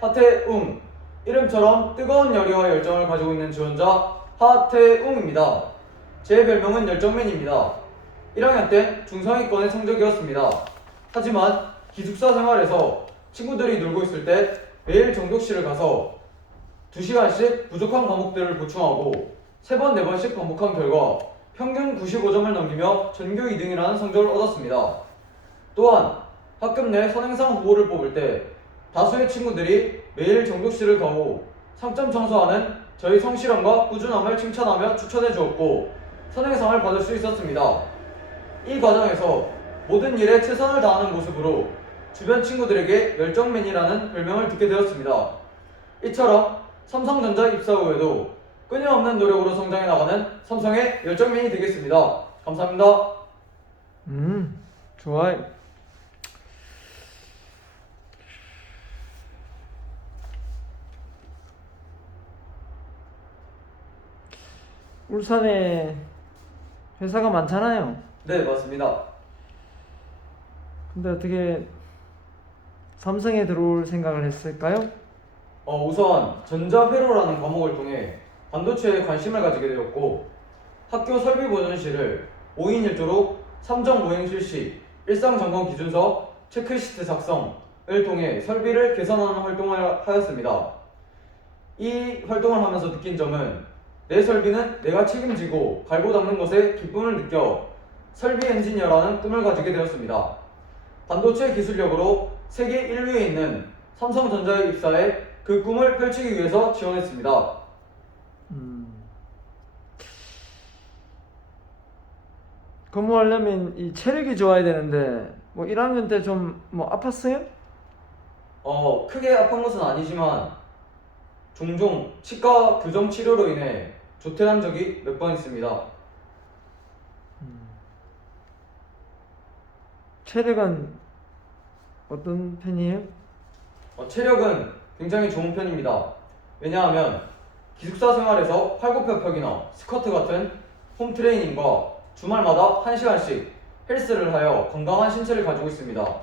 하태웅. 이름처럼 뜨거운 열의와 열정을 가지고 있는 지원자 하태웅입니다. 제 별명은 열정맨입니다. 1학년 때 중상위권의 성적이었습니다. 하지만 기숙사 생활에서 친구들이 놀고 있을 때 매일 정독실을 가서 2시간씩 부족한 과목들을 보충하고 3번, 4번씩 반복한 결과 평균 95점을 넘기며 전교 2등이라는 성적을 얻었습니다. 또한 학급 내 선행상 후보를 뽑을 때 다수의 친구들이 매일 정독실을 가고 상점 청소하는 저희 성실함과 꾸준함을 칭찬하며 추천해 주었고 선행상을 받을 수 있었습니다. 이 과정에서 모든 일에 최선을 다하는 모습으로 주변 친구들에게 열정맨이라는 별명을 듣게 되었습니다. 이처럼 삼성전자 입사 후에도 끊임없는 노력으로 성장해 나가는 삼성의 열정맨이 되겠습니다. 감사합니다. 좋아요. 울산에 회사가 많잖아요. 네, 맞습니다. 근데 어떻게 삼성에 들어올 생각을 했을까요? 우선 전자회로라는 과목을 통해 반도체에 관심을 가지게 되었고 학교 설비 보존실을 5인 1조로 3정 모행 실시, 일상 점검 기준서, 체크시트 작성을 통해 설비를 개선하는 활동을 하였습니다. 이 활동을 하면서 느낀 점은 내 설비는 내가 책임지고 갈고 닦는 것에 기쁨을 느껴 설비 엔지니어라는 꿈을 가지게 되었습니다. 반도체 기술력으로 세계 1위에 있는 삼성전자에 입사해 그 꿈을 펼치기 위해서 지원했습니다. 근무하려면 이 체력이 좋아야 되는데 뭐 1학년 때 좀 뭐 아팠어요? 크게 아픈 것은 아니지만 종종 치과 교정 치료로 인해 조퇴한 적이 몇 번 있습니다. 체력은 어떤 편이에요? 체력은 굉장히 좋은 편입니다. 왜냐하면 기숙사 생활에서 팔굽혀펴기나 스쿼트 같은 홈 트레이닝과 주말마다 1시간씩 헬스를 하여 건강한 신체를 가지고 있습니다.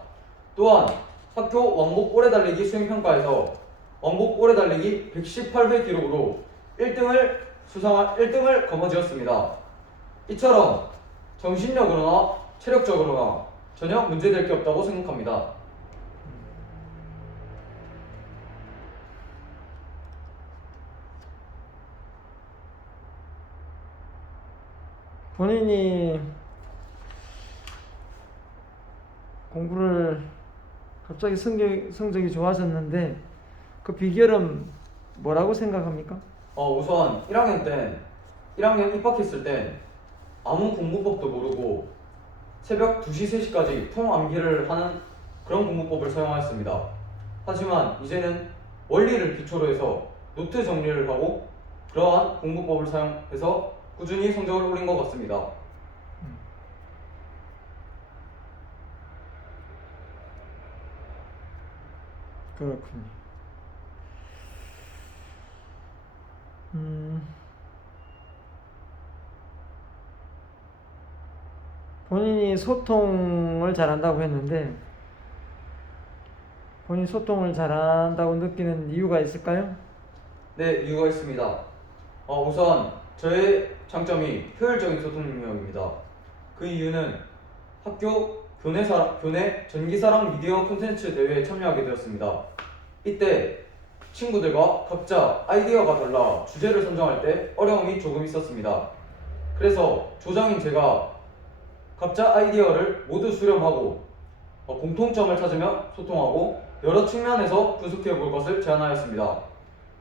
또한 학교 왕복 오래 달리기 수행평가에서 왕복 오래 달리기 118회 기록으로 1등을 거머쥐었습니다. 이처럼 정신력으로나 체력적으로나 전혀 문제될 게 없다고 생각합니다. 본인이 공부를 갑자기 성적이 좋아졌는데 그 비결은 뭐라고 생각합니까? 우선 1학년 입학했을 땐 아무 공부법도 모르고 새벽 2시, 3시까지 통암기를 하는 그런 공부법을 사용하였습니다. 하지만 이제는 원리를 기초로 해서 노트 정리를 하고 그러한 공부법을 사용해서 꾸준히 성적을 올린 것 같습니다. 그렇군요. 본인이 소통을 잘한다고 했는데 본인 소통을 잘한다고 느끼는 이유가 있을까요? 네, 이유가 있습니다. 우선 저의 장점이 효율적인 소통 능력입니다. 그 이유는 학교 교내 전기사랑 미디어 콘텐츠 대회에 참여하게 되었습니다. 이때 친구들과 각자 아이디어가 달라 주제를 선정할 때 어려움이 조금 있었습니다. 그래서 조장인 제가 각자 아이디어를 모두 수렴하고 공통점을 찾으며 소통하고 여러 측면에서 분석해 볼 것을 제안하였습니다.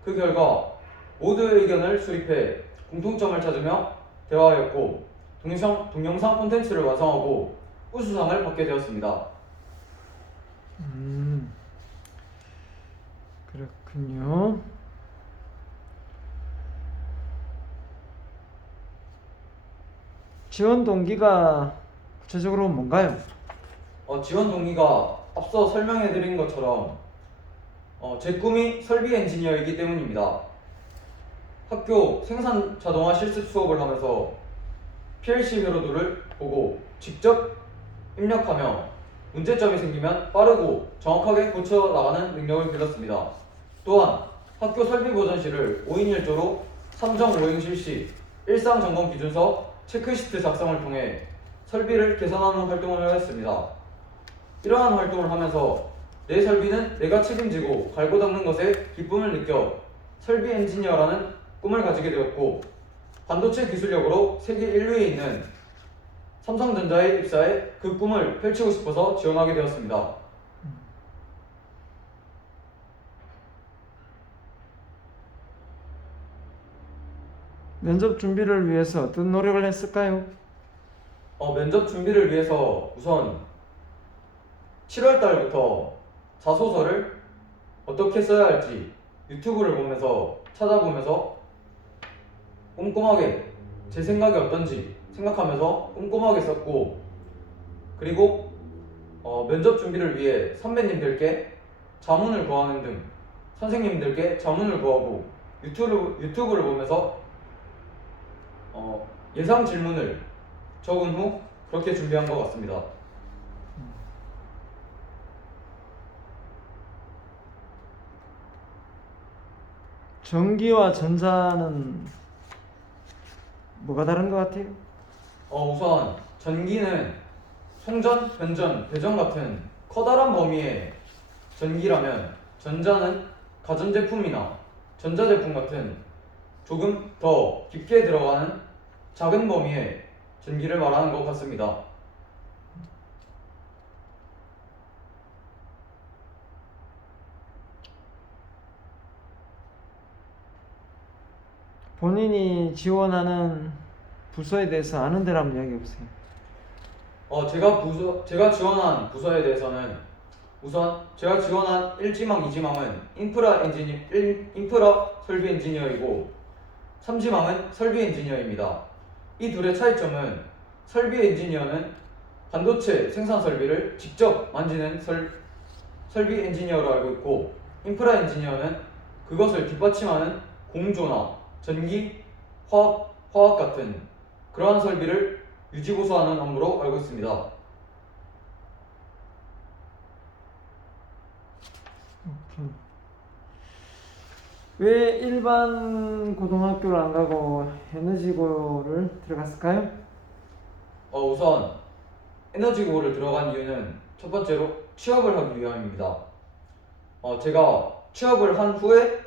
그 결과 모두의 의견을 수립해 공통점을 찾으며 대화하였고 동영상 콘텐츠를 완성하고 우수상을 받게 되었습니다. 그렇군요. 지원 동기가 구체적으로 뭔가요? 지원 동기가 앞서 설명해 드린 것처럼 제 꿈이 설비 엔지니어이기 때문입니다. 학교 생산 자동화 실습 수업을 하면서 PLC 회로도를 보고 직접 입력하며 문제점이 생기면 빠르고 정확하게 고쳐 나가는 능력을 길렀습니다. 또한 학교 설비 보전실을 5인 1조로 3.5행 실시, 일상 점검 기준서, 체크시트 작성을 통해 설비를 개선하는 활동을 하였습니다. 이러한 활동을 하면서 내 설비는 내가 책임지고 갈고 닦는 것에 기쁨을 느껴 설비 엔지니어라는 꿈을 가지게 되었고, 반도체 기술력으로 세계 1위에 있는 삼성전자에 입사해 그 꿈을 펼치고 싶어서 지원하게 되었습니다. 면접 준비를 위해서 어떤 노력을 했을까요? 면접 준비를 위해서 우선 7월 달부터 자소서를 어떻게 써야 할지 유튜브를 보면서 찾아보면서 꼼꼼하게 제 생각이 어떤지 생각하면서 꼼꼼하게 썼고, 그리고 면접 준비를 위해 선배님들께 자문을 구하는 등 선생님들께 자문을 구하고 유튜브를 보면서 예상 질문을 적은 후 그렇게 준비한 것 같습니다. 전기와 전자는 뭐가 다른 것 같아요? 우선 전기는 송전, 변전, 배전 같은 커다란 범위의 전기라면, 전자는 가전제품이나 전자제품 같은 조금 더 깊게 들어가는 작은 범위의 전기를 말하는 것 같습니다. 본인이 지원하는 부서에 대해서 아는 대로 한번 이야기해 보세요. 제가 지원한 부서에 대해서는 우선 제가 지원한 1지망, 2지망은 인프라 설비 엔지니어이고 3지망은 설비 엔지니어입니다. 이 둘의 차이점은 설비 엔지니어는 반도체 생산 설비를 직접 만지는 설비 엔지니어로 알고 있고, 인프라 엔지니어는 그것을 뒷받침하는 공조나 전기, 화학 같은 그러한 설비를 유지보수하는 업무로 알고 있습니다. 왜 일반 고등학교를 안 가고 에너지고를 들어갔을까요? 우선 에너지고를 들어간 이유는 첫 번째로 취업을 하기 위함입니다. 제가 취업을 한 후에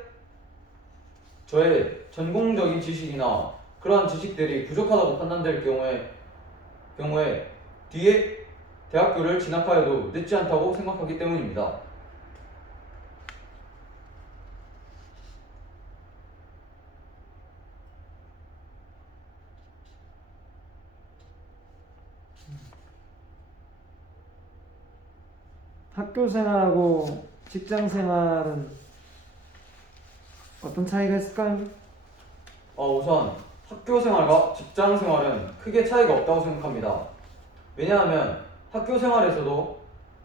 저의 전공적인 지식이나 그러한 지식들이 부족하다고 판단될 경우에 뒤에 대학교를 진학하여도 늦지 않다고 생각하기 때문입니다. 학교 생활하고 직장 생활은 어떤 차이가 있을까요? 우선 학교 생활과 직장 생활은 크게 차이가 없다고 생각합니다. 왜냐하면 학교 생활에서도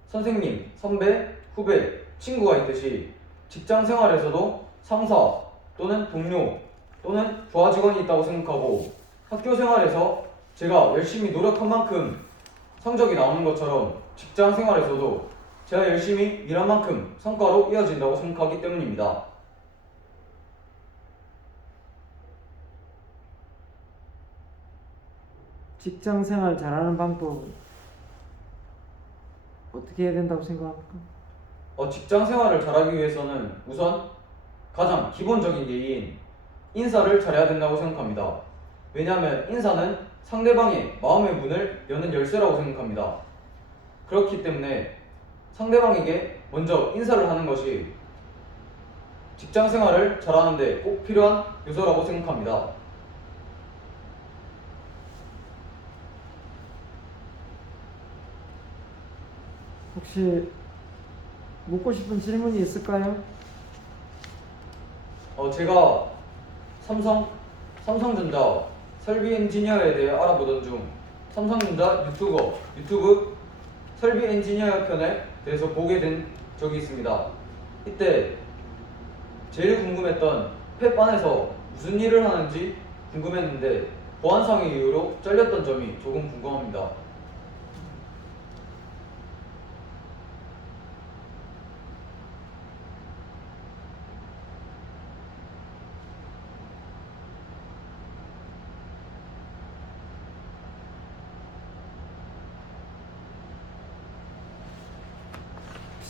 선생님, 선배, 후배, 친구가 있듯이 직장 생활에서도 상사 또는 동료 또는 부하 직원이 있다고 생각하고, 학교 생활에서 제가 열심히 노력한 만큼 성적이 나오는 것처럼 직장 생활에서도 제가 열심히 일한 만큼 성과로 이어진다고 생각하기 때문입니다. 직장 생활 잘하는 방법 어떻게 해야 된다고 생각합니까? 직장 생활을 잘하기 위해서는 우선 가장 기본적인 예의인 인사를 잘해야 된다고 생각합니다. 왜냐하면 인사는 상대방의 마음의 문을 여는 열쇠라고 생각합니다. 그렇기 때문에 상대방에게 먼저 인사를 하는 것이 직장 생활을 잘하는 데 꼭 필요한 요소라고 생각합니다. 혹시 묻고 싶은 질문이 있을까요? 제가 삼성전자 설비 엔지니어에 대해 알아보던 중 삼성전자 유튜브 설비 엔지니어 편에 대해서 보게 된 적이 있습니다. 이때 제일 궁금했던 팹 안에서 무슨 일을 하는지 궁금했는데 보안상의 이유로 잘렸던 점이 조금 궁금합니다.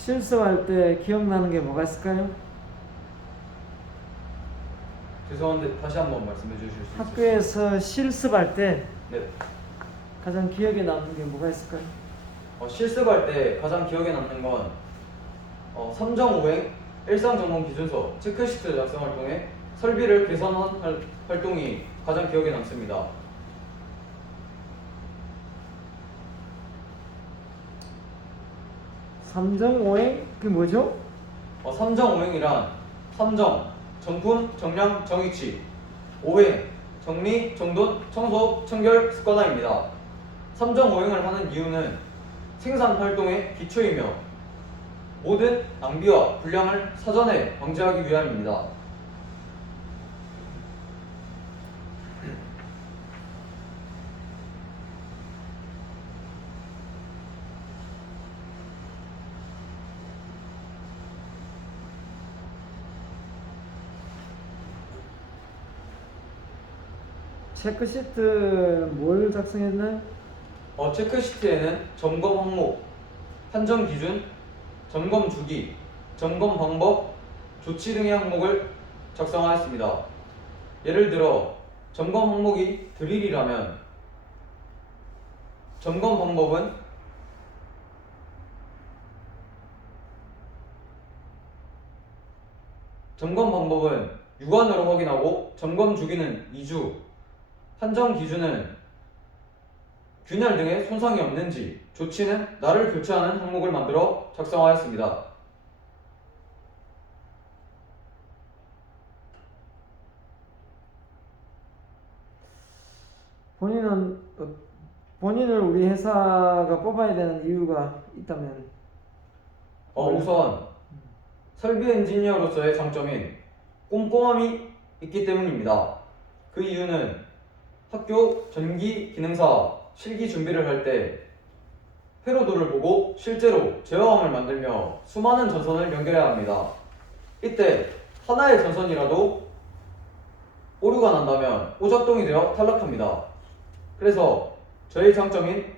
실습할 때 기억나는 게 뭐가 있을까요? 죄송한데 다시 한번 말씀해 주실 수 있으세요? 학교에서 실습할 때 네. 가장 기억에 남는 게 뭐가 있을까요? 실습할 때 가장 기억에 남는 건 3.5행 일상점검 기준서 체크시트 작성을 통해 설비를 개선한 활동이 가장 기억에 남습니다. 3.5행? 그게 뭐죠? 3.5행이란 3정, 정품, 정량, 정의치 5행, 정리, 정돈, 청소, 청결, 습관화입니다. 3.5행을 하는 이유는 생산 활동의 기초이며 모든 낭비와 불량을 사전에 방지하기 위함입니다. 체크시트 뭘 작성했나요? 체크시트에는 점검 항목, 판정 기준, 점검 주기, 점검 방법, 조치 등의 항목을 작성하였습니다. 예를 들어 점검 항목이 드릴이라면 점검 방법은 육안으로 확인하고 점검 주기는 2주, 판정 기준은 균열 등의 손상이 없는지, 조치는 날을 교체하는 항목을 만들어 작성하였습니다. 본인을 우리 회사가 뽑아야 되는 이유가 있다면 우선 설비 엔지니어로서의 장점인 꼼꼼함이 있기 때문입니다. 그 이유는 학교 전기 기능사 실기 준비를 할 때 회로도를 보고 실제로 제어함을 만들며 수많은 전선을 연결해야 합니다. 이때 하나의 전선이라도 오류가 난다면 오작동이 되어 탈락합니다. 그래서 저희 장점인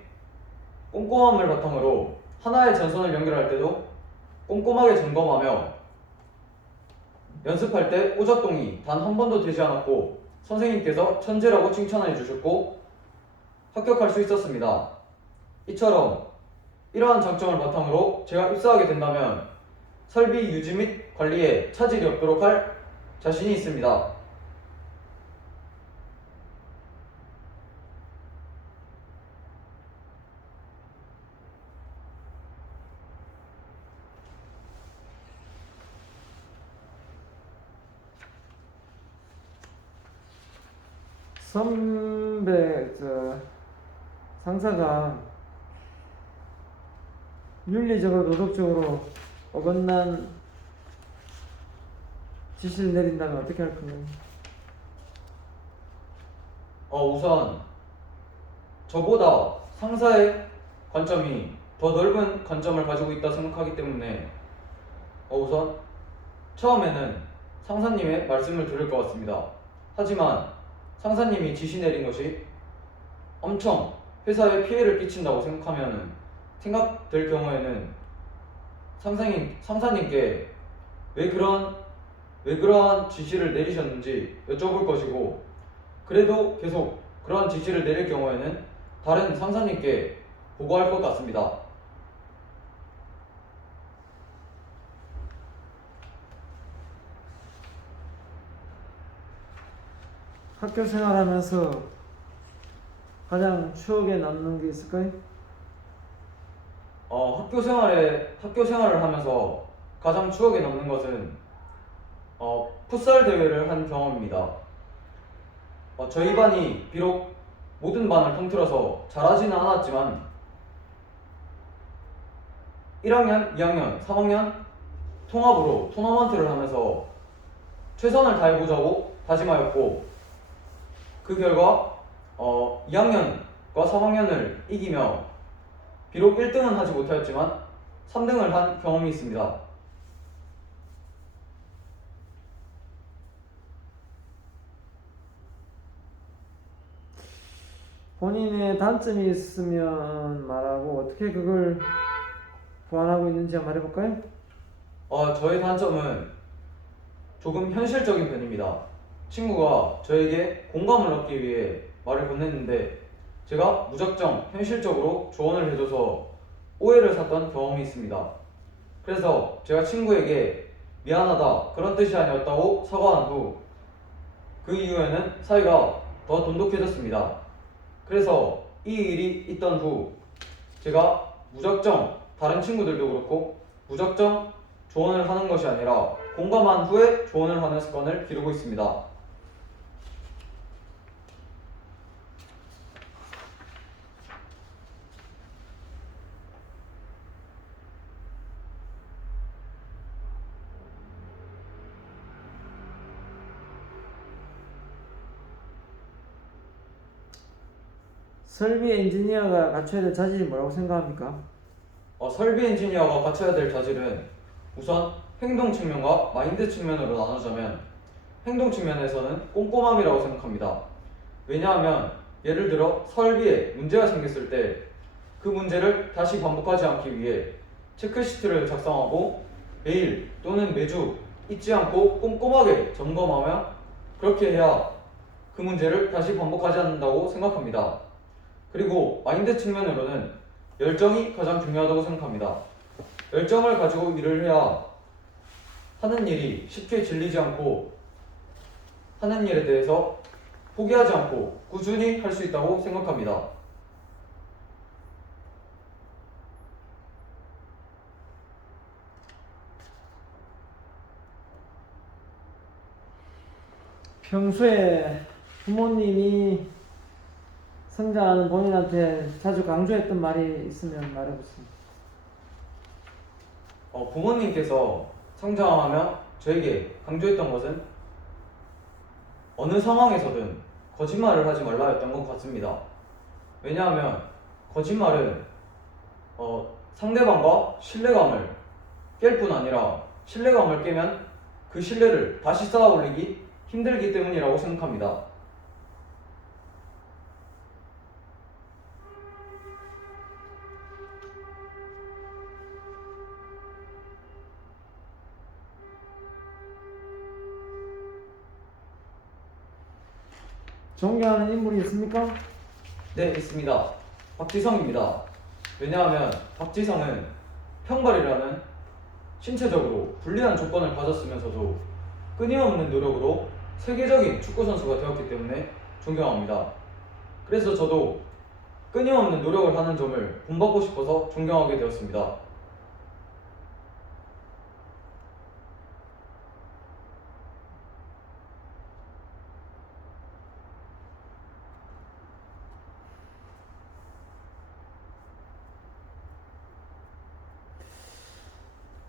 꼼꼼함을 바탕으로 하나의 전선을 연결할 때도 꼼꼼하게 점검하며 연습할 때 오작동이 단 한 번도 되지 않았고 선생님께서 천재라고 칭찬해 주셨고 합격할 수 있었습니다. 이처럼 이러한 장점을 바탕으로 제가 입사하게 된다면 설비 유지 및 관리에 차질이 없도록 할 자신이 있습니다. 상사가 윤리적으로 도덕적으로 어긋난 지시를 내린다면 어떻게 할 건가요? 우선 저보다 상사의 관점이 더 넓은 관점을 가지고 있다 생각하기 때문에 우선 처음에는 상사님의 말씀을 들을 것 같습니다. 하지만 상사님이 지시 내린 것이 엄청 회사에 피해를 끼친다고 생각될 경우에는 상사님께 왜 그러한 지시를 내리셨는지 여쭤볼 것이고, 그래도 계속 그러한 지시를 내릴 경우에는 다른 상사님께 보고할 것 같습니다. 학교 생활하면서 가장 추억에 남는 게 있을까요? 학교 생활을 하면서 가장 추억에 남는 것은 풋살 대회를 한 경험입니다. 저희 반이 비록 모든 반을 통틀어서 잘하지는 않았지만 1학년, 2학년, 3학년 통합으로 토너먼트를 하면서 최선을 다해보자고 다짐하였고, 그 결과 2학년과 3학년을 이기며 비록 1등은 하지 못하였지만 3등을 한 경험이 있습니다. 본인의 단점이 있으면 말하고 어떻게 그걸 보완하고 있는지 한번 말해볼까요? 저의 단점은 조금 현실적인 편입니다. 친구가 저에게 공감을 얻기 위해 말을 건넸는데 제가 무작정 현실적으로 조언을 해줘서 오해를 샀던 경험이 있습니다. 그래서 제가 친구에게 미안하다 그런 뜻이 아니었다고 사과한 후 그 이후에는 사이가 더 돈독해졌습니다. 그래서 이 일이 있던 후 제가 무작정 다른 친구들도 그렇고 무작정 조언을 하는 것이 아니라 공감한 후에 조언을 하는 습관을 기르고 있습니다. 설비 엔지니어가 갖춰야 될 자질이 뭐라고 생각합니까? 설비 엔지니어가 갖춰야 될 자질은 우선 행동 측면과 마인드 측면으로 나누자면 행동 측면에서는 꼼꼼함이라고 생각합니다. 왜냐하면 예를 들어 설비에 문제가 생겼을 때 그 문제를 다시 반복하지 않기 위해 체크시트를 작성하고 매일 또는 매주 잊지 않고 꼼꼼하게 점검하며 그렇게 해야 그 문제를 다시 반복하지 않는다고 생각합니다. 그리고 마인드 측면으로는 열정이 가장 중요하다고 생각합니다. 열정을 가지고 일을 해야 하는 일이 쉽게 질리지 않고 하는 일에 대해서 포기하지 않고 꾸준히 할 수 있다고 생각합니다. 평소에 부모님이 성장하는 본인한테 자주 강조했던 말이 있으면 말해보세요. 부모님께서 성장하며 저에게 강조했던 것은 어느 상황에서든 거짓말을 하지 말라였던 것 같습니다. 왜냐하면 거짓말은 상대방과 신뢰감을 깰 뿐 아니라 신뢰감을 깨면 그 신뢰를 다시 쌓아 올리기 힘들기 때문이라고 생각합니다. 존경하는 인물이 있습니까? 네, 있습니다. 박지성입니다. 왜냐하면 박지성은 평발이라는 신체적으로 불리한 조건을 가졌으면서도 끊임없는 노력으로 세계적인 축구 선수가 되었기 때문에 존경합니다. 그래서 저도 끊임없는 노력을 하는 점을 본받고 싶어서 존경하게 되었습니다.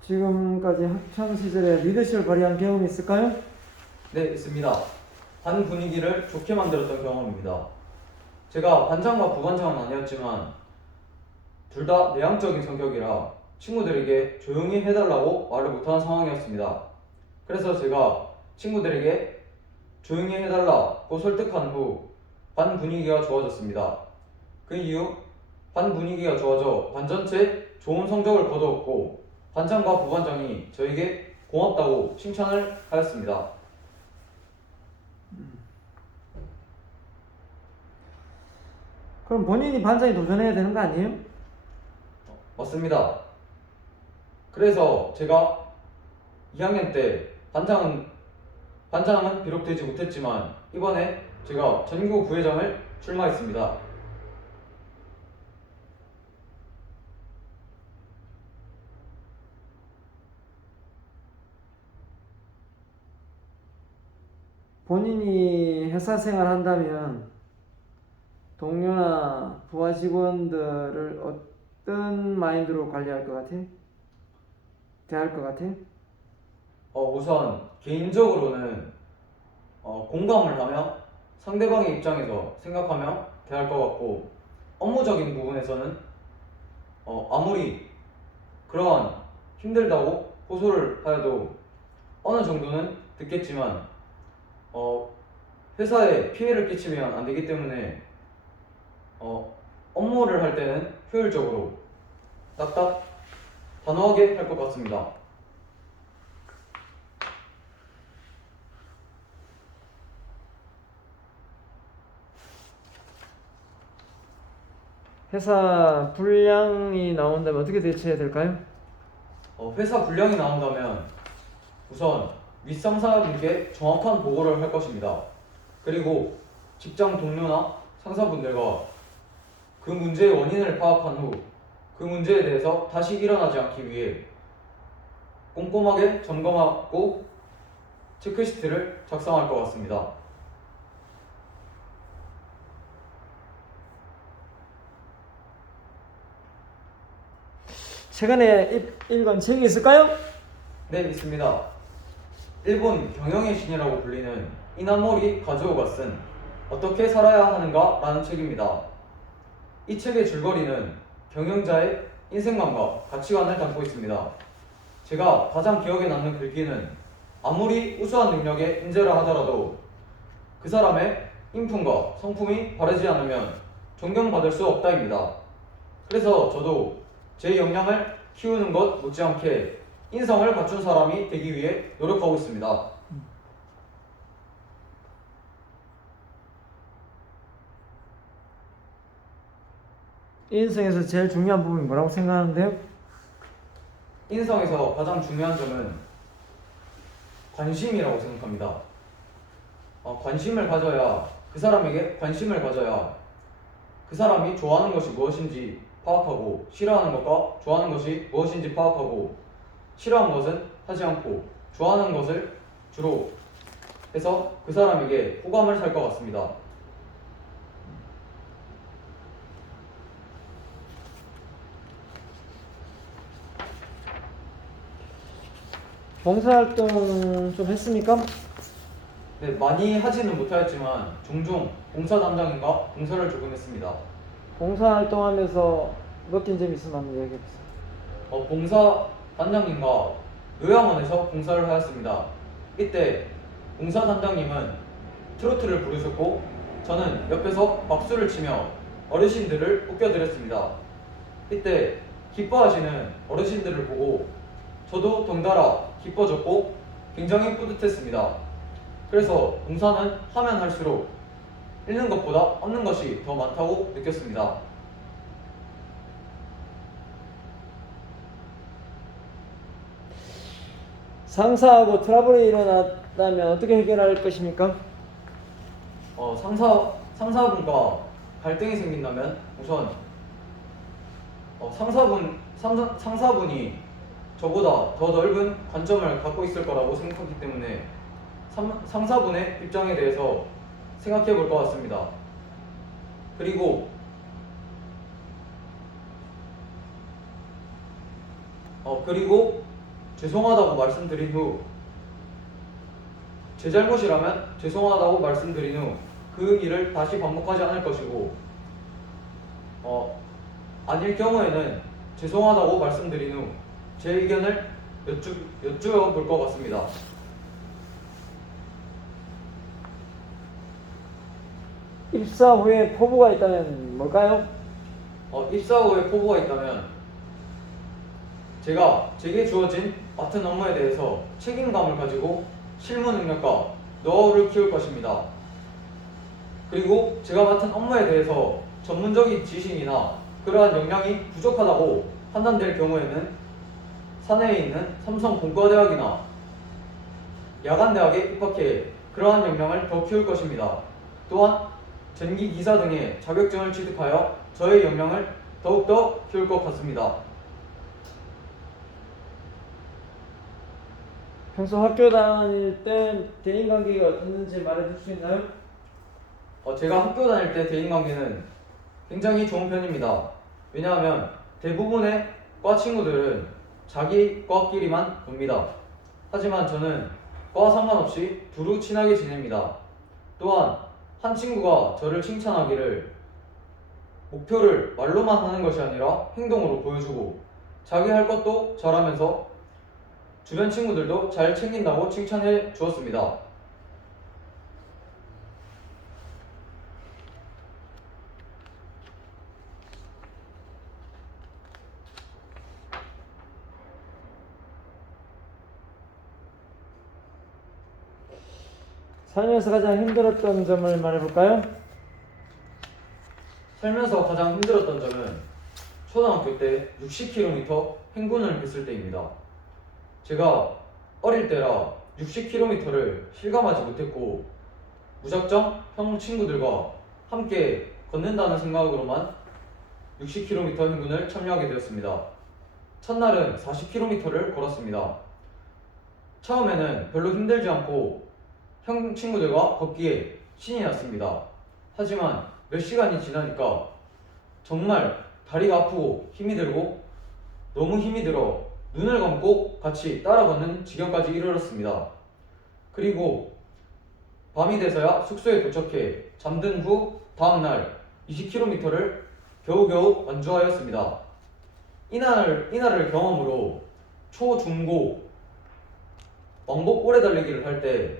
지금까지 학창 시절에 리더십을 발휘한 경험이 있을까요? 네, 있습니다. 반 분위기를 좋게 만들었던 경험입니다. 제가 반장과 부반장은 아니었지만 둘 다 내향적인 성격이라 친구들에게 조용히 해달라고 말을 못하는 상황이었습니다. 그래서 제가 친구들에게 조용히 해달라고 설득한 후 반 분위기가 좋아졌습니다. 그 이후 반 분위기가 좋아져 반 전체 좋은 성적을 거두었고 반장과 부반장이 저에게 고맙다고 칭찬을 하였습니다. 그럼 본인이 반장이 도전해야 되는 거 아니에요? 맞습니다. 그래서 제가 2학년 때 반장은 비록 되지 못했지만 이번에 제가 전교 부회장을 출마했습니다. 본인이 회사 생활 한다면 동료나 부하 직원들을 어떤 마인드로 관리할 것 같아? 대할 것 같아? 우선 개인적으로는 공감을 하며 상대방의 입장에서 생각하며 대할 것 같고 업무적인 부분에서는 아무리 그러한 힘들다고 호소를 하여도 어느 정도는 듣겠지만 회사에 피해를 끼치면 안 되기 때문에 업무를 할 때는 효율적으로 딱딱 단호하게 할 것 같습니다. 회사 불량이 나온다면 어떻게 대처해야 될까요? 회사 불량이 나온다면 우선 윗상사분께 정확한 보고를 할 것입니다. 그리고 직장 동료나 상사분들과 그 문제의 원인을 파악한 후 그 문제에 대해서 다시 일어나지 않기 위해 꼼꼼하게 점검하고 체크시트를 작성할 것 같습니다. 최근에 읽은 책이 있을까요? 네, 있습니다. 일본 경영의 신이라고 불리는 이나모리 가즈오가 쓴 어떻게 살아야 하는가 라는 책입니다. 이 책의 줄거리는 경영자의 인생관과 가치관을 담고 있습니다. 제가 가장 기억에 남는 글귀는 아무리 우수한 능력의 인재라 하더라도 그 사람의 인품과 성품이 바르지 않으면 존경받을 수 없다입니다. 그래서 저도 제 역량을 키우는 것 못지않게 인성을 갖춘 사람이 되기 위해 노력하고 있습니다. 인생에서 제일 중요한 부분이 뭐라고 생각하는데요? 인성에서 가장 중요한 점은 관심이라고 생각합니다. 관심을 가져야 그 사람에게 관심을 가져야 그 사람이 좋아하는 것이 무엇인지 파악하고 싫어하는 것과 좋아하는 것이 무엇인지 파악하고 싫어하는 것은 하지 않고 좋아하는 것을 주로 해서 그 사람에게 호감을 살 것 같습니다. 봉사활동 좀 했습니까? 네, 많이 하지는 못하였지만 종종 봉사단장인가 봉사를 조금 했습니다. 봉사활동하면서 느낀 점이 있으면 한번 이야기해보세요. 봉사단장님과 요양원에서 봉사를 하였습니다. 이때 봉사단장님은 트로트를 부르셨고 저는 옆에서 박수를 치며 어르신들을 웃겨드렸습니다. 이때 기뻐하시는 어르신들을 보고 저도 덩달아 기뻐졌고 굉장히 뿌듯했습니다. 그래서 봉사는 하면 할수록 잃는 것보다 얻는 것이 더 많다고 느꼈습니다. 상사하고 트러블이 일어났다면 어떻게 해결할 것입니까? 상사분과 갈등이 생긴다면 우선 상사분이 저보다 더 넓은 관점을 갖고 있을 거라고 생각하기 때문에 상사분의 입장에 대해서 생각해 볼 것 같습니다. 그리고 죄송하다고 말씀드린 후 제 잘못이라면 죄송하다고 말씀드린 후 그 일을 다시 반복하지 않을 것이고 아닐 경우에는 죄송하다고 말씀드린 후 제 의견을 여쭈어 볼 것 같습니다. 입사 후에 포부가 있다면 뭘까요? 입사 후에 포부가 있다면 제게 주어진 맡은 업무에 대해서 책임감을 가지고 실무 능력과 노하우를 키울 것입니다. 그리고 제가 맡은 업무에 대해서 전문적인 지식이나 그러한 역량이 부족하다고 판단될 경우에는 사내에 있는 삼성공과대학이나 야간대학에 입학해 그러한 역량을 더 키울 것입니다. 또한 전기기사 등의 자격증을 취득하여 저의 역량을 더욱더 키울 것 같습니다. 평소 학교 다닐 때 대인관계가 어땠는지 말해줄 수 있나요? 제가 학교 다닐 때 대인관계는 굉장히 좋은 편입니다. 왜냐하면 대부분의 과 친구들은 자기 과끼리만 놉니다. 하지만 저는 과 상관없이 두루 친하게 지냅니다. 또한 한 친구가 저를 칭찬하기를 목표를 말로만 하는 것이 아니라 행동으로 보여주고 자기 할 것도 잘하면서 주변 친구들도 잘 챙긴다고 칭찬해 주었습니다. 살면서 가장 힘들었던 점을 말해볼까요? 살면서 가장 힘들었던 점은 초등학교 때 60km 행군을 했을 때입니다. 제가 어릴 때라 60km를 실감하지 못했고 무작정 형 친구들과 함께 걷는다는 생각으로만 60km 행군을 참여하게 되었습니다. 첫날은 40km를 걸었습니다. 처음에는 별로 힘들지 않고 형 친구들과 걷기에 신이 났습니다. 하지만 몇 시간이 지나니까 정말 다리가 아프고 힘이 들고 너무 힘이 들어 눈을 감고 같이 따라 걷는 지경까지 이르렀습니다. 그리고 밤이 돼서야 숙소에 도착해 잠든 후 다음날 20km를 겨우겨우 완주하였습니다. 이날을 경험으로 초, 중, 고 왕복 오래 달리기를 할 때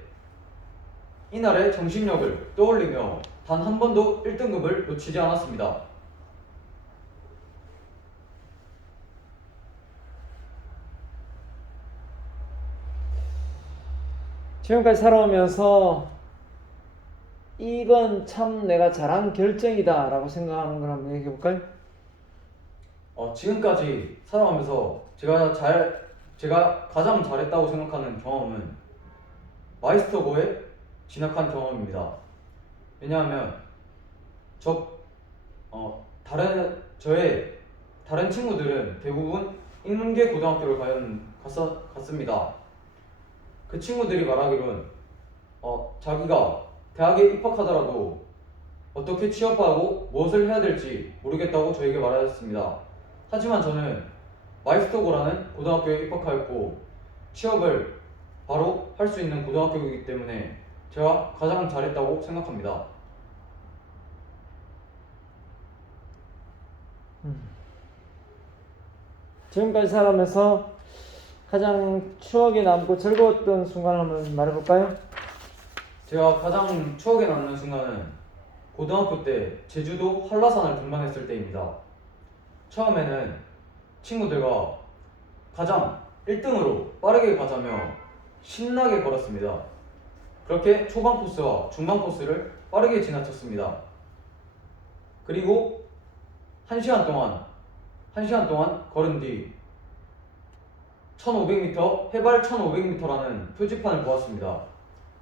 이날의 정신력을 떠올리며 단 한 번도 1등급을 놓치지 않았습니다. 지금까지 살아오면서 이건 참 내가 잘한 결정이다 라고 생각하는 걸 한번 얘기해 볼까요? 지금까지 살아가면서 제가 가장 잘했다고 생각하는 경험은 마이스터고에 진학한 경험입니다. 왜냐하면 저의 다른 친구들은 대부분 인문계 고등학교를 갔습니다. 그 친구들이 말하기로는 자기가 대학에 입학하더라도 어떻게 취업하고 무엇을 해야 될지 모르겠다고 저에게 말하였습니다. 하지만 저는 마이스터고라는 고등학교에 입학하였고 취업을 바로 할 수 있는 고등학교이기 때문에 제가 가장 잘했다고 생각합니다. 지금까지 살아오면서 가장 추억에 남고 즐거웠던 순간을 한번 말해볼까요? 제가 가장 추억에 남는 순간은 고등학교 때 제주도 한라산을 등반했을 때입니다. 처음에는 친구들과 가장 1등으로 빠르게 가자며 신나게 걸었습니다. 그렇게 초반 코스와 중반 코스를 빠르게 지나쳤습니다. 그리고 1시간 동안 걸은 뒤 1500m, 해발 1500m라는 표지판을 보았습니다.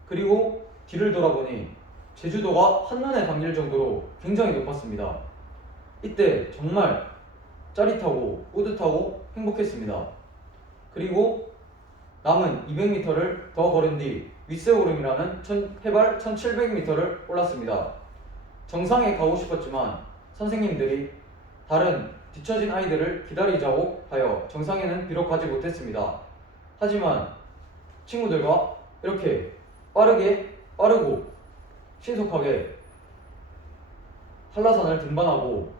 그리고 뒤를 돌아보니 제주도가 한눈에 담길 정도로 굉장히 높았습니다. 이때 정말 짜릿하고 뿌듯하고 행복했습니다. 그리고 남은 200m를 더 걸은 뒤 윗세오름이라는 해발 1700m를 올랐습니다. 정상에 가고 싶었지만 선생님들이 다른 뒤처진 아이들을 기다리자고 하여 정상에는 비록 가지 못했습니다. 하지만 친구들과 이렇게 빠르고 신속하게 한라산을 등반하고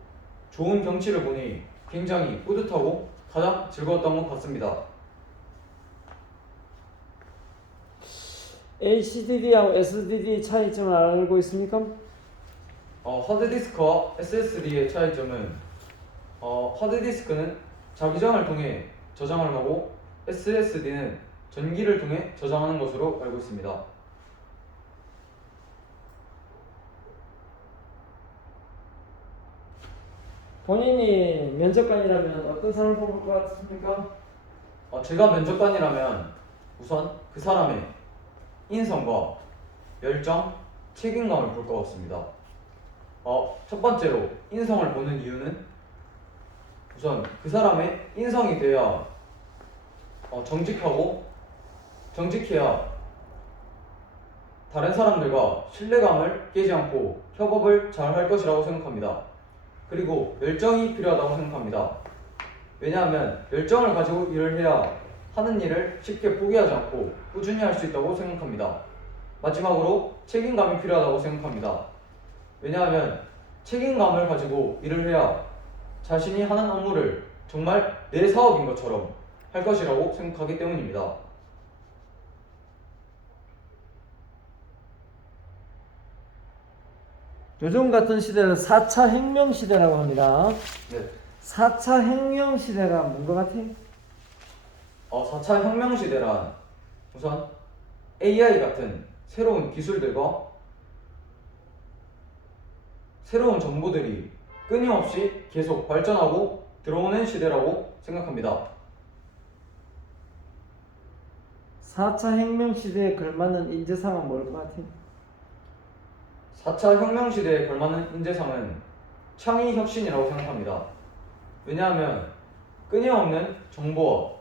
좋은 경치를 보니 굉장히 뿌듯하고 가장 즐거웠던 것 같습니다. HDD하고 SSD 차이점을 알고 있습니까? 하드디스크와 SSD의 차이점은 하드디스크는 자기장을 통해 저장을 하고 SSD는 전기를 통해 저장하는 것으로 알고 있습니다. 본인이 면접관이라면 어떤 사람을 뽑을 것 같습니까? 제가 면접관이라면 우선 그 사람의 인성과 열정, 책임감을 볼 것 같습니다. 첫 번째로 인성을 보는 이유는 우선 그 사람의 인성이 돼야 정직해야 다른 사람들과 신뢰감을 깨지 않고 협업을 잘 할 것이라고 생각합니다. 그리고 열정이 필요하다고 생각합니다. 왜냐하면 열정을 가지고 일을 해야 하는 일을 쉽게 포기하지 않고 꾸준히 할 수 있다고 생각합니다. 마지막으로 책임감이 필요하다고 생각합니다. 왜냐하면 책임감을 가지고 일을 해야 자신이 하는 업무를 정말 내 사업인 것처럼 할 것이라고 생각하기 때문입니다. 요즘 같은 시대를 4차 혁명 시대라고 합니다. 네. 4차 혁명 시대가 뭔 것 같아? 4차 혁명 시대란 우선 AI 같은 새로운 기술들과 새로운 정보들이 끊임없이 계속 발전하고 들어오는 시대라고 생각합니다. 4차 혁명 시대에 걸맞는 인재상은 뭘 것 같아? 4차 혁명 시대에 걸맞는 인재상은 창의 혁신이라고 생각합니다. 왜냐하면 끊임없는 정보와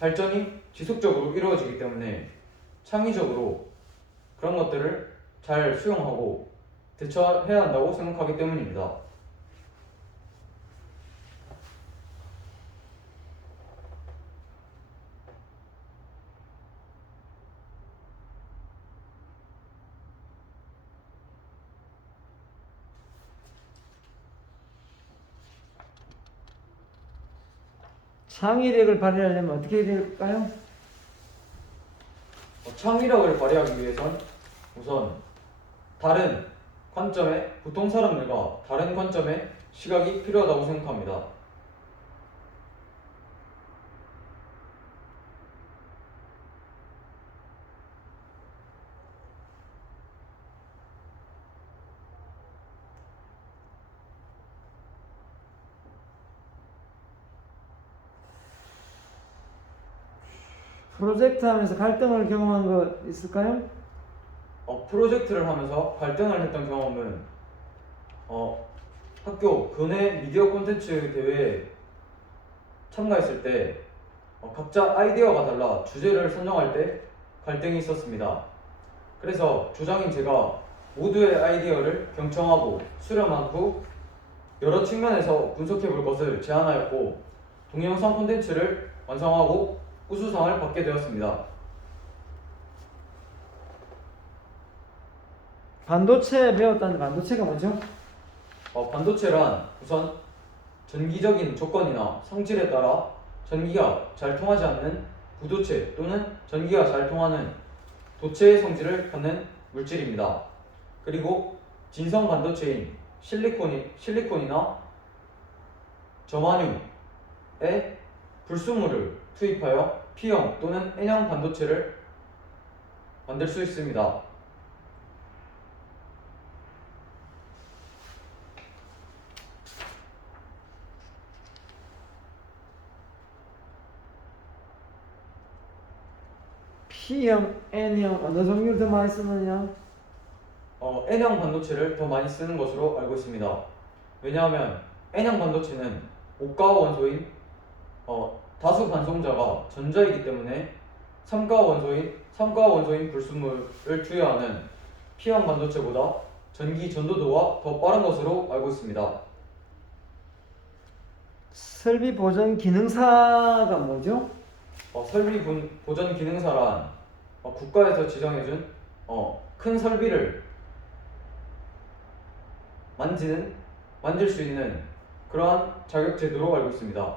발전이 지속적으로 이루어지기 때문에 창의적으로 그런 것들을 잘 수용하고 대처해야 한다고 생각하기 때문입니다. 창의력을 발휘하려면 어떻게 해야 될까요? 창의력을 발휘하기 위해선 우선 다른 관점의 보통 사람들과 다른 관점의 시각이 필요하다고 생각합니다. 프로젝트 하면서 갈등을 경험한 거 있을까요? 프로젝트를 하면서 갈등을 했던 경험은 학교 교내 미디어 콘텐츠 대회에 참가했을 때 각자 아이디어가 달라 주제를 선정할 때 갈등이 있었습니다. 그래서 조장인 제가 모두의 아이디어를 경청하고 수렴한 후 여러 측면에서 분석해 볼 것을 제안하였고 동영상 콘텐츠를 완성하고 우수상을 받게 되었습니다. 반도체 배웠다는데 반도체가 뭐죠? 반도체란 우선 전기적인 조건이나 성질에 따라 전기가 잘 통하지 않는 부도체 또는 전기가 잘 통하는 도체의 성질을 갖는 물질입니다. 그리고 진성 반도체인 실리콘이나 저마늄에 불순물을 투입하여 P형 또는 N형 반도체를 만들 수 있습니다. P형, N형 어느 종류를 더 많이 쓰느냐? N형 반도체를 더 많이 쓰는 것으로 알고 있습니다. 왜냐하면 N형 반도체는 오가 원소인 다수 반송자가 전자이기 때문에 삼가 원소인 불순물을 투여하는 P형 반도체보다 전기 전도도가 더 빠른 것으로 알고 있습니다. 설비 보전 기능사가 뭐죠? 설비 보전 기능사란 국가에서 지정해준 큰 설비를 만질 수 있는 그러한 자격 제도로 알고 있습니다.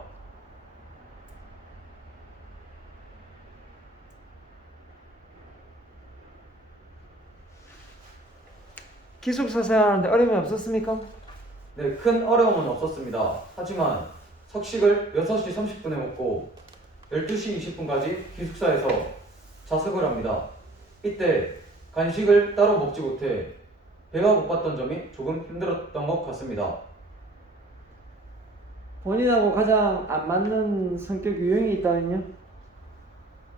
기숙사 생활하는데 어려움이 없었습니까? 네, 큰 어려움은 없었습니다. 하지만 석식을 6시 30분에 먹고 12시 20분까지 기숙사에서 자습을 합니다. 이때 간식을 따로 먹지 못해 배가 고팠던 점이 조금 힘들었던 것 같습니다. 본인하고 가장 안 맞는 성격 유형이 있다면요?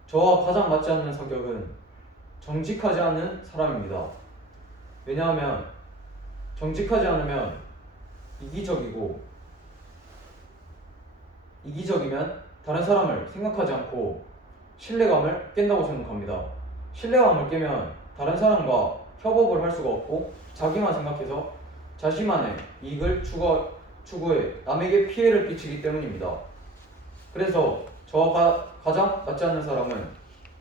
저와 가장 맞지 않는 성격은 정직하지 않은 사람입니다. 왜냐하면 정직하지 않으면 이기적이면 다른 사람을 생각하지 않고 신뢰감을 깬다고 생각합니다. 신뢰감을 깨면 다른 사람과 협업을 할 수가 없고 자기만 생각해서 자신만의 이익을 추구해 남에게 피해를 끼치기 때문입니다. 그래서 저와 가장 맞지 않는 사람은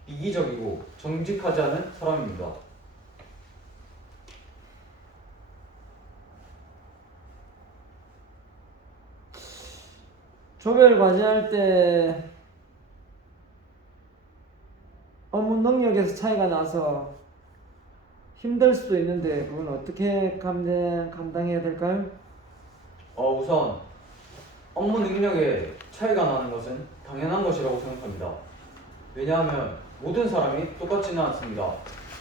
이기적이고 정직하지 않은 사람입니다. 조별 과제할 때 업무 능력에서 차이가 나서 힘들 수도 있는데 그건 어떻게 감당해야 될까요? 우선 업무 능력에 차이가 나는 것은 당연한 것이라고 생각합니다. 왜냐하면 모든 사람이 똑같지는 않습니다.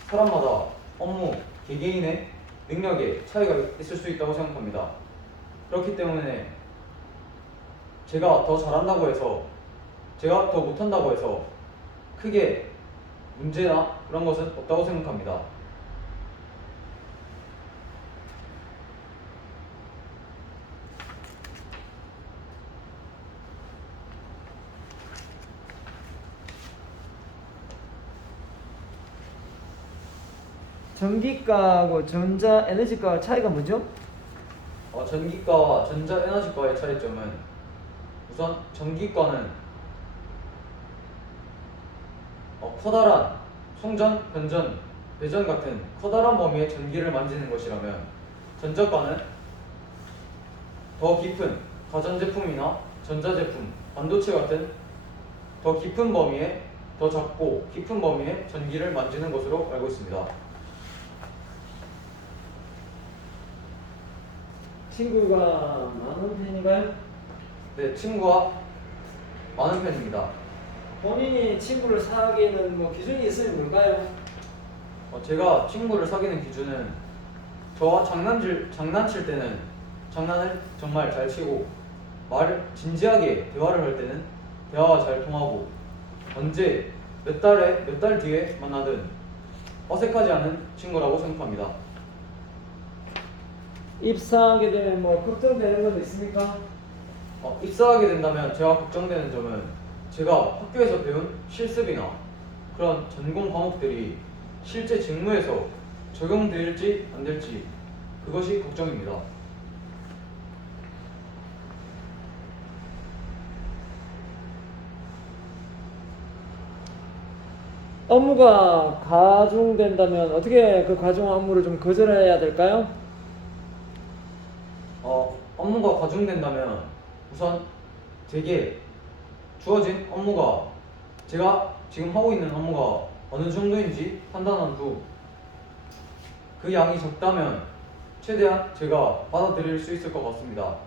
사람마다 업무, 개개인의 능력에 차이가 있을 수 있다고 생각합니다. 그렇기 때문에 제가 더 잘한다고 해서, 제가 더 못한다고 해서 크게 문제나 그런 것은 없다고 생각합니다. 전기과하고 전자 에너지과 차이가 뭐죠? 전기과와 전자에너지과의 차이점은 우선 전기과는 커다란 송전, 변전, 배전 같은 커다란 범위의 전기를 만지는 것이라면 전자과는 더 깊은 가전제품이나 전자제품, 반도체 같은 더 깊은 범위의 더 작고 깊은 범위의 전기를 만지는 것으로 알고 있습니다. 친구가 많은 편인가요? 네, 친구와 많은 편입니다. 본인이 친구를 사귀는 뭐 기준이 있으면 뭘까요? 제가 친구를 사귀는 기준은 저와 장난칠 때는 장난을 정말 잘 치고 말을 진지하게 대화를 할 때는 대화가 잘 통하고 언제 몇 달 뒤에 만나든 어색하지 않은 친구라고 생각합니다. 입사하게 되면 뭐 걱정되는 건 있습니까? 입사하게 된다면 제가 걱정되는 점은 제가 학교에서 배운 실습이나 그런 전공 과목들이 실제 직무에서 적용될지 안 될지 그것이 걱정입니다. 업무가 가중된다면 어떻게 그 가중 업무를 좀 거절해야 될까요? 업무가 과중된다면 우선 제게 주어진 업무가 제가 지금 하고 있는 업무가 어느 정도인지 판단한 후 그 양이 적다면 최대한 제가 받아들일 수 있을 것 같습니다.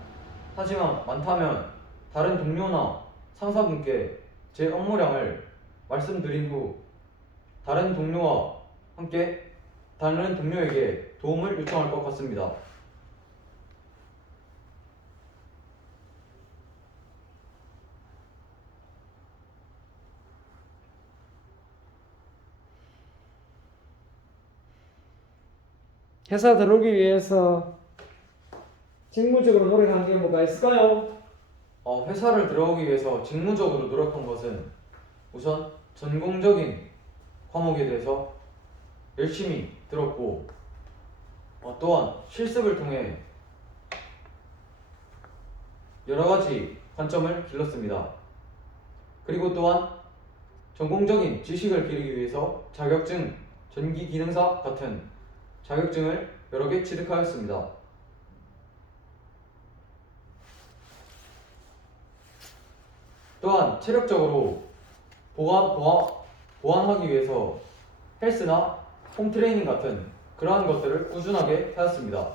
하지만 많다면 다른 동료나 상사분께 제 업무량을 말씀드린 후 다른 동료와 함께 다른 동료에게 도움을 요청할 것 같습니다. 회사 들어오기 위해서 직무적으로 노력한 게 뭐가 있을까요? 회사를 들어오기 위해서 직무적으로 노력한 것은 우선 전공적인 과목에 대해서 열심히 들었고 또한 실습을 통해 여러 가지 관점을 길렀습니다. 그리고 또한 전공적인 지식을 기르기 위해서 자격증, 전기기능사 같은 자격증을 여러 개 취득하였습니다. 또한 체력적으로 보완하기 위해서 헬스나 홈트레이닝 같은 그러한 것들을 꾸준하게 하였습니다.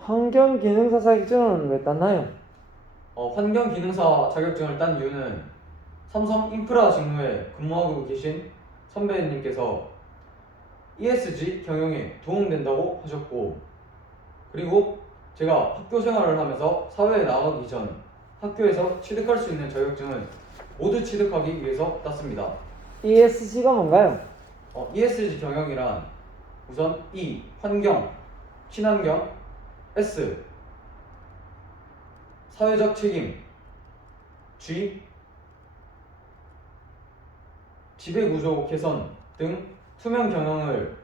환경기능사 자격증은 왜 땄나요? 환경기능사 자격증을 딴 이유는 삼성 인프라 직무에 근무하고 계신 선배님께서 ESG 경영에 도움된다고 하셨고 그리고 제가 학교 생활을 하면서 사회에 나가기 전 학교에서 취득할 수 있는 자격증을 모두 취득하기 위해서 땄습니다. ESG가 뭔가요? ESG 경영이란 우선 E, 환경, 친환경, S, 사회적 책임, G, 지배구조 개선 등 투명 경영을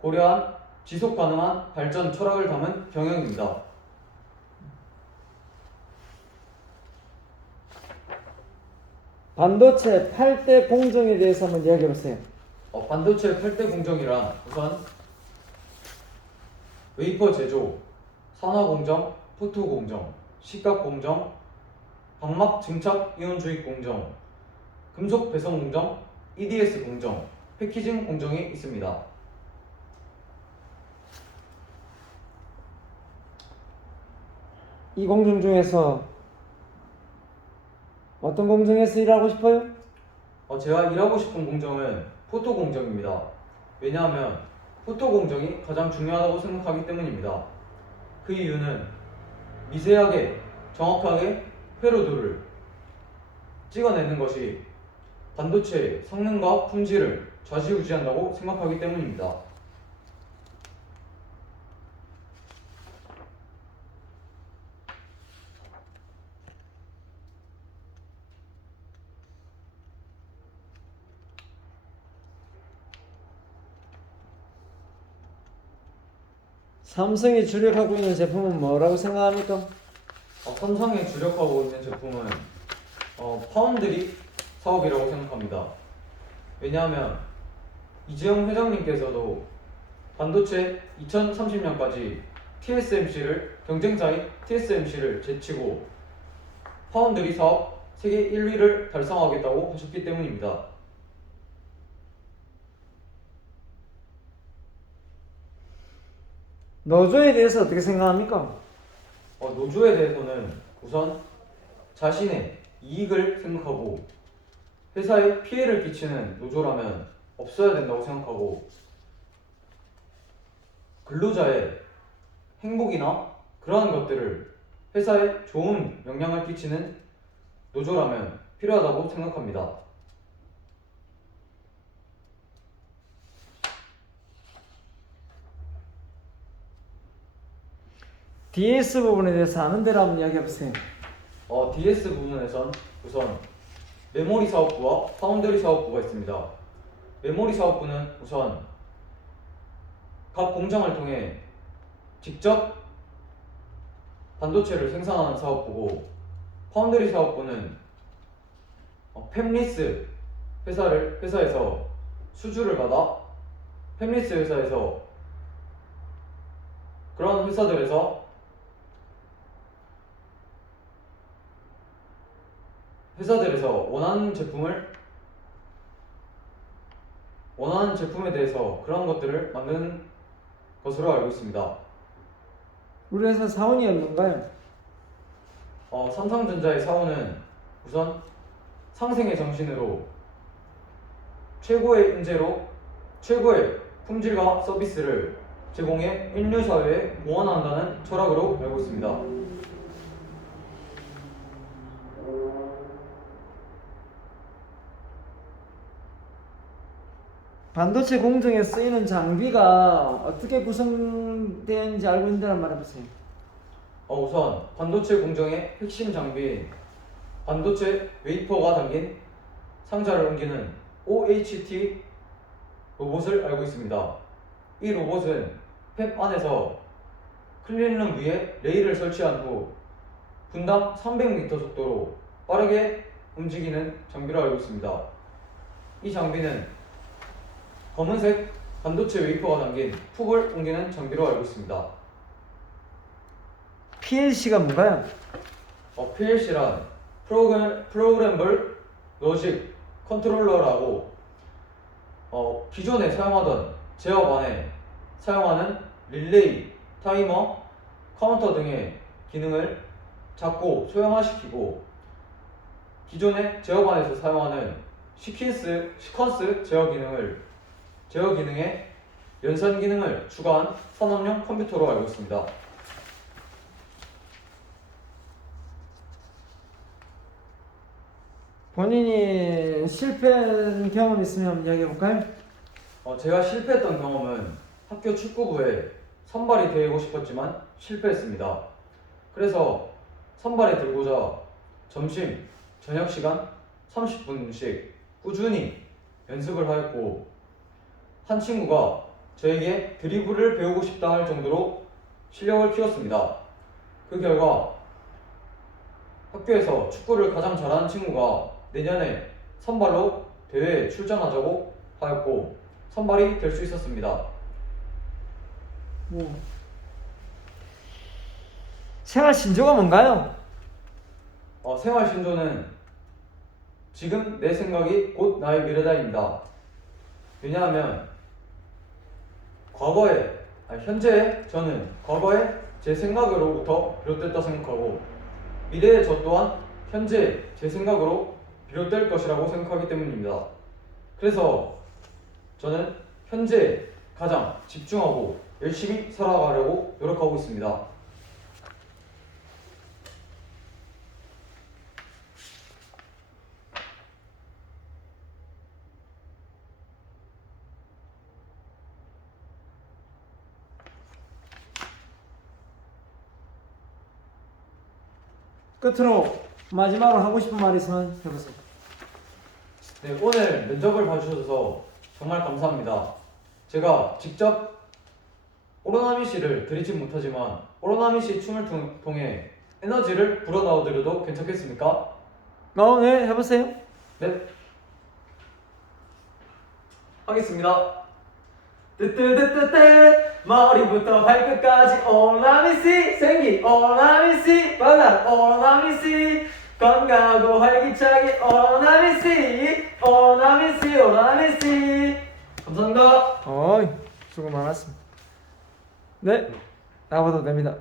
고려한 지속 가능한 발전 철학을 담은 경영입니다. 반도체 8대 공정에 대해서 한번 이야기해 보세요. 반도체 8대 공정이란 우선 웨이퍼 제조, 산화 공정, 포토 공정, 식각 공정, 방막 증착 이온 주입 공정, 금속 배선 공정, EDS 공정, 패키징 공정이 있습니다. 이 공정 중에서 어떤 공정에서 일하고 싶어요? 제가 일하고 싶은 공정은 포토 공정입니다. 왜냐하면 포토 공정이 가장 중요하다고 생각하기 때문입니다. 그 이유는 미세하게 정확하게 회로도를 찍어내는 것이 반도체의 성능과 품질을 좌지우지한다고 생각하기 때문입니다. 삼성이 주력하고 있는 제품은 뭐라고 생각합니까? 삼성이 주력하고 있는 제품은 파운드리 사업이라고 생각합니다. 왜냐하면 이재용 회장님께서도 반도체 2030년까지 경쟁사인 TSMC를 제치고 파운드리 사업 세계 1위를 달성하겠다고 하셨기 때문입니다. 노조에 대해서 어떻게 생각합니까? 노조에 대해서는 우선 자신의 이익을 생각하고 회사에 피해를 끼치는 노조라면 없어야 된다고 생각하고 근로자의 행복이나 그러한 것들을 회사에 좋은 영향을 끼치는 노조라면 필요하다고 생각합니다. DS 부분에 대해서 아는 대로 한번 이야기해보세요. DS 부분에선 우선 메모리 사업부와 파운드리 사업부가 있습니다. 메모리 사업부는 우선 각 공장을 통해 직접 반도체를 생산하는 사업부고, 파운드리 사업부는 팹리스 회사에서 수주를 받아 팹리스 그런 회사들에서 원하는 제품에 대해서 그런 것들을 만드는 것으로 알고 있습니다. 우리 회사 사원이 얼마인가요? 삼성전자의 사원은 우선 상생의 정신으로 최고의 인재로 최고의 품질과 서비스를 제공해 인류사회에 모아난다는 철학으로 알고 있습니다. 반도체 공정에 쓰이는 장비가 어떻게 구성되는지 알고 있는 대로 말해보세요. 우선 반도체 공정의 핵심 장비인 반도체 웨이퍼가 담긴 상자를 옮기는 OHT 로봇을 알고 있습니다. 이 로봇은 팹 안에서 클린룸 위에 레일을 설치한 후 분당 300m 속도로 빠르게 움직이는 장비로 알고 있습니다. 이 장비는 검은색 반도체 웨이퍼가 담긴 푹을 옮기는 장비로 알고 있습니다. PLC가 뭔가요? PLC란 프로그래머블 로직 컨트롤러라고 기존에 사용하던 제어 안에 사용하는 릴레이, 타이머, 카운터 등의 기능을 작고 소형화시키고 기존의 제어반에서 사용하는 시퀀스 제어 기능에 연산 기능을 추가한 산업용 컴퓨터로 알고 있습니다. 본인이 실패한 경험 있으면 한번 이야기해볼까요? 제가 실패했던 경험은 학교 축구부에 선발이 되고 싶었지만 실패했습니다. 그래서 선발에 들고자 점심, 저녁 시간 30분씩 꾸준히 연습을 하였고, 한 친구가 저에게 드리블을 배우고 싶다 할 정도로 실력을 키웠습니다. 그 결과 학교에서 축구를 가장 잘하는 친구가 내년에 선발로 대회에 출전하자고 하였고 선발이 될 수 있었습니다. 생활 신조가 뭔가요? 생활 신조는 지금 내 생각이 곧 나의 미래다입니다. 왜냐하면 현재의 저는 과거의 제 생각으로부터 비롯됐다 생각하고 미래의 저 또한 현재의 제 생각으로 비롯될 것이라고 생각하기 때문입니다. 그래서 저는 현재 가장 집중하고 열심히 살아가려고 노력하고 있습니다. 끝으로 마지막으로 하고 싶은 말 있으면 해보세요. 네, 오늘 면접을 봐주셔서 정말 감사합니다. 제가 직접 오로나미 씨를 드리진 못하지만 오로나미 씨 춤을 통해 에너지를 불어넣어드려도 괜찮겠습니까? 네, 해보세요. 네, 하겠습니다. 뜨뜨뜨뜨뜨 머리부터 발끝까지 오로나미 씨 생기 오로나미 씨 발랄 오로나미 씨 건강하고 활기차게 오로나미 씨 오로나미 씨 오로나미 씨 감사합니다. 수고 많았습니다. 네, 나와도 됩니다.